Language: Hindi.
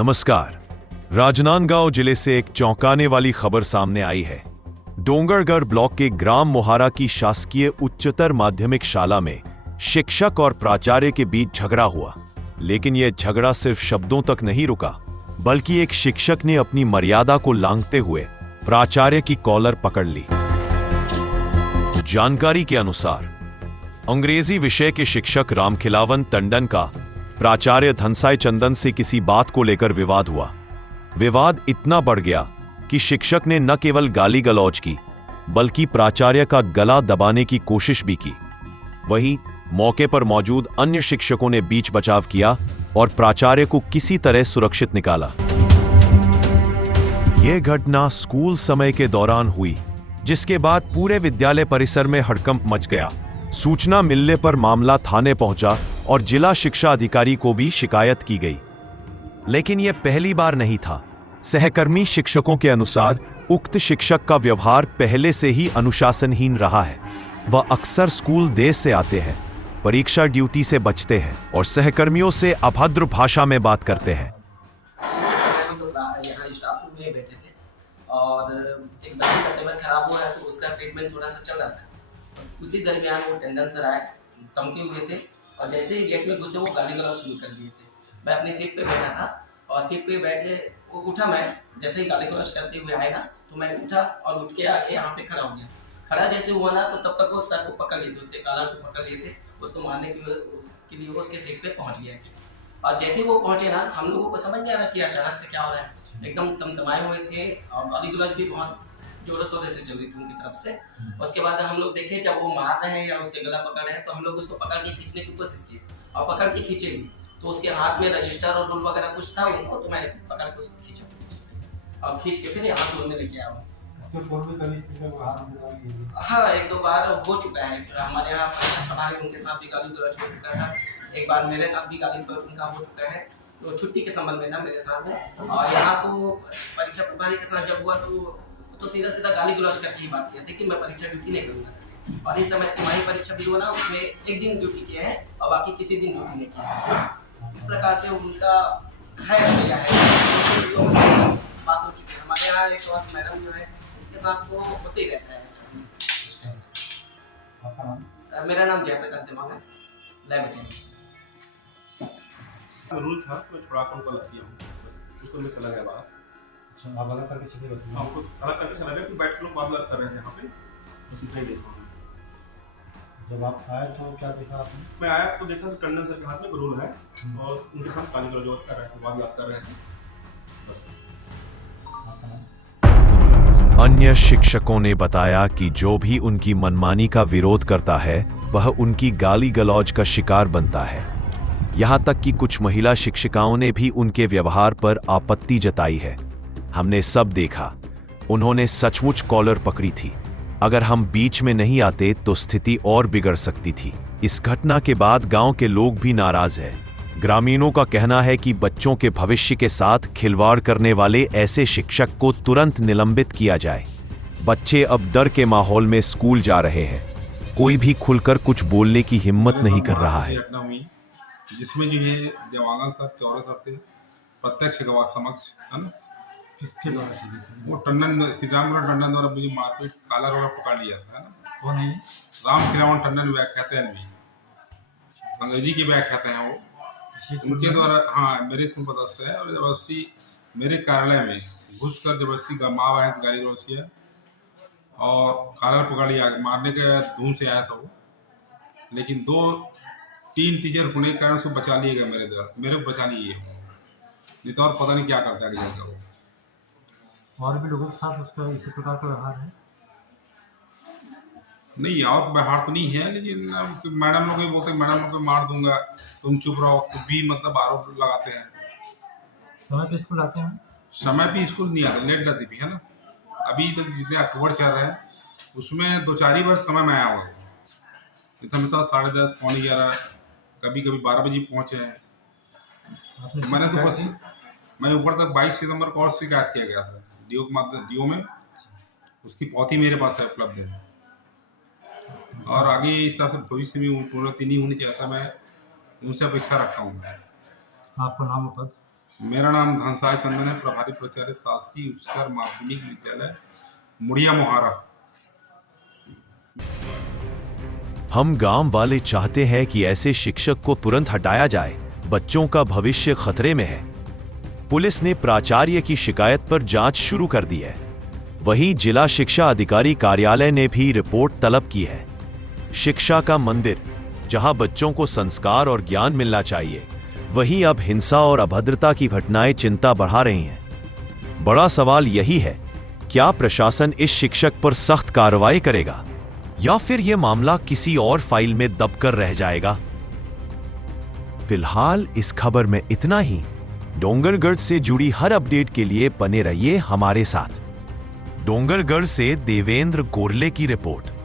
नमस्कार। राजनांदगांव जिले से एक चौंकाने वाली खबर सामने आई है। डोंगरगढ़ ब्लॉक के ग्राम मोहारा की शासकीय उच्चतर माध्यमिक शाला में शिक्षक और प्राचार्य के बीच झगड़ा हुआ। लेकिन यह झगड़ा सिर्फ शब्दों तक नहीं रुका, बल्कि एक शिक्षक ने अपनी मर्यादा को लांघते हुए प्राचार्य की कॉलर पकड़ ली। जानकारी के अनुसार अंग्रेजी विषय के शिक्षक रामखिलावन टंडन का प्राचार्य धनसाई चंदन से किसी बात को लेकर विवाद हुआ। विवाद इतना बढ़ गया कि शिक्षक ने न केवल गाली गलौज की, बल्कि प्राचार्य का गला दबाने की कोशिश भी की। वहीं मौके पर मौजूद अन्य शिक्षकों ने बीच बचाव किया और प्राचार्य को किसी तरह सुरक्षित निकाला। यह घटना स्कूल समय के दौरान हुई, जिसके बाद पूरे विद्यालय परिसर में हड़कंप मच गया। सूचना मिलने पर मामला थाने पहुंचा और जिला शिक्षा अधिकारी को भी शिकायत की गई। लेकिन यह पहली बार नहीं था। सहकर्मी शिक्षकों के अनुसार उक्त शिक्षक का व्यवहार पहले से ही अनुशासनहीन रहा है। वह अक्सर स्कूल देर से आते हैं, परीक्षा ड्यूटी से बचते हैं और सहकर्मियों से अभद्र भाषा में बात करते हैं। यहाँ स्टाफ रूम में बैठे थे और एक बच्चे का तबीयत खराब हुआ है, तो उसका ट्रीटमेंट थोड़ा सा चल रहा था। उसी दरमियान वो टेंडन सर आए, धमके हुए थे और जैसे ही गेट में घुसे वो गाली गलौज शुरू कर दिए थे। मैं अपनी सीट पे बैठा था और सीट पे बैठे वो उठा, मैं जैसे ही गाली गलौज करते हुए आए ना, तो मैं उठा और उठ के आके यहाँ पे खड़ा हो गया। खड़ा जैसे हुआ ना, तो तब तक वो सर को पकड़ लिए थे, उसके कॉलर को पकड़ लिए थे, उसको मारने के लिए वो उसके सीट पे पहुँच गया। और जैसे ही वो पहुँचे ना, हम लोगों को समझ नहीं आ रहा कि अचानक से क्या हो रहा है। एकदम तमतमाए हुए थे और गाली गलौज भी बहुत जोरों शोरों से चल रही थी उनकी तरफ से। उसके बाद हम लोग देखे जब वो मार रहे हैं या उसके गला पकड़ रहे हैं, तो हम लोग उसको पकड़ के खींचने की कोशिश की और पकड़ के खींचे भी, तो उसके हाथ में रजिस्टर और रूल वगैरह कुछ था उनको, तो मैं पकड़ के उसको खींचा और खींच के फिर यहाँ दूर में लेके आया। हाँ, एक दो बार हो चुका है हमारे यहाँ परीक्षा प्रभारी, उनके साथ भी गाली गलौज हो चुका था। एक बार मेरे साथ भी गाली गलौज उनका हो चुका है, तो छुट्टी के संबंध में ना मेरे साथ है। और यहाँ को परीक्षा प्रभारी के साथ जब हुआ तो सीधा सीधा गाली गलौज करके ही बात किया था कि मैं परीक्षा ड्यूटी नहीं करूँगा। और इस समय तिमाही परीक्षा भी हुआ ना, उसमें एक दिन ड्यूटी किया है और बाकी किसी दिन ड्यूटी नहीं किया। इस प्रकार से उनका है रवैया है, बात हो चुकी है। हमारे यहाँ एक और मैडम जो है, उनके साथ वो होते ही रहता है ऐसा। मेरा नाम जयप्रकाश देवांग है, लैब रूल था तो छुड़ा कर उनको लग दिया, उसको मैं चला गया बाहर। अच्छा, आप अलग करके चले गए? हमको अलग करके चला गया कि बैठ के लोग बात कर रहे हैं यहाँ पे, उसी पे देखा। जब आप आए तो क्या देखा आपने? मैं आया तो देखा कि टंडन सर के हाथ में रोल है और उनके साथ गाली गलौज कर रहे थे, बात कर रहे थे। बस। अन्य शिक्षकों ने बताया कि जो भी उनकी मनमानी का विरोध करता है, वह उनकी गाली गलौज का शिकार बनता है। यहाँ तक कि कुछ महिला शिक्षिकाओं ने भी उनके व्यवहार पर आपत्ति जताई है। हमने सब देखा, उन्होंने सचमुच कॉलर पकड़ी थी। अगर हम बीच में नहीं आते तो स्थिति और बिगड़ सकती थी। इस घटना के बाद गांव के लोग भी नाराज हैं। ग्रामीणों का कहना है कि बच्चों के भविष्य के साथ खिलवाड़ करने वाले ऐसे शिक्षक को तुरंत निलंबित किया जाए। बच्चे अब डर के माहौल में स्कूल जा रहे हैं। कोई भी खुलकर कुछ बोलने की हिम्मत नहीं कर रहा है। जिसमें जो ये देवांगन सर, चौरे सर थे, प्रत्यक्ष गवाह समक्ष, है ना, वो टंडन, श्री राम टंडन द्वारा मुझे मारपीट कॉलर वगैरह पकड़ लिया था, है ना। कौन है? रामखिलावन टंडन व्याख्याता हैं, भी अंग्रेजी के व्याख्याता हैं वो। उनके द्वारा, हाँ, मेरे स्कूल सदस्य है और जबरदस्ती मेरे कार्यालय में घुसकर जबरदस्ती माँ बहन की गाली गलौज किया और कॉलर पकड़ लिया। मारने के धूम से आया था वो, लेकिन 2-3 टीचर होने के कारण उसको बचा लिए गए। मेरे को बचा लिए, नहीं तो और पता नहीं क्या करता है वो। और भी लोगों के साथ उसका इसी प्रकार का व्यवहार है? नहीं, और व्यवहार तो नहीं है, लेकिन मैडम लोग भी बोलते हैं मैडम लोग को मार दूंगा, तुम चुप रहो, कुछ भी मतलब आरोप लगाते हैं। समय पे स्कूल आते हैं? समय पे स्कूल नहीं आते, लेट जाती भी, है ना। अभी तक जितने अक्टूबर चल रहे हैं उसमें 2-4 ही बार समय में आया हुआ है। हमेशा 10:30, पौने 11, कभी 12 बजे पहुँचे हैं। मैंने तो बस मैं ऊपर तक 22 सितंबर को और शिकायत किया गया था डीओ में, उसकी पौथी मेरे पास है, उपलब्ध है। और आगे इस तरह से भविष्य में पूरा 3 ही होने चाहिए, ऐसा मैं उनसे अपेक्षा रखता हूँ। आपका नाम और पद? मेरा नाम धनसाय चंदन है, प्रभारी प्राचार्य शासकीय उच्चतर माध्यमिक विद्यालय मुड़िया मोहारा। हम गांव वाले चाहते हैं कि ऐसे शिक्षक को तुरंत हटाया जाए, बच्चों का भविष्य खतरे में है। पुलिस ने प्राचार्य की शिकायत पर जांच शुरू कर दी है। वहीं जिला शिक्षा अधिकारी कार्यालय ने भी रिपोर्ट तलब की है। शिक्षा का मंदिर, जहां बच्चों को संस्कार और ज्ञान मिलना चाहिए, वहीं अब हिंसा और अभद्रता की घटनाएं चिंता बढ़ा रही हैं। बड़ा सवाल यही है, क्या प्रशासन इस शिक्षक पर सख्त कार्रवाई करेगा या फिर यह मामला किसी और फाइल में दबकर रह जाएगा? फिलहाल इस खबर में इतना ही। डोंगरगढ़ से जुड़ी हर अपडेट के लिए बने रहिए हमारे साथ। डोंगरगढ़ से देवेंद्र गोरले की रिपोर्ट।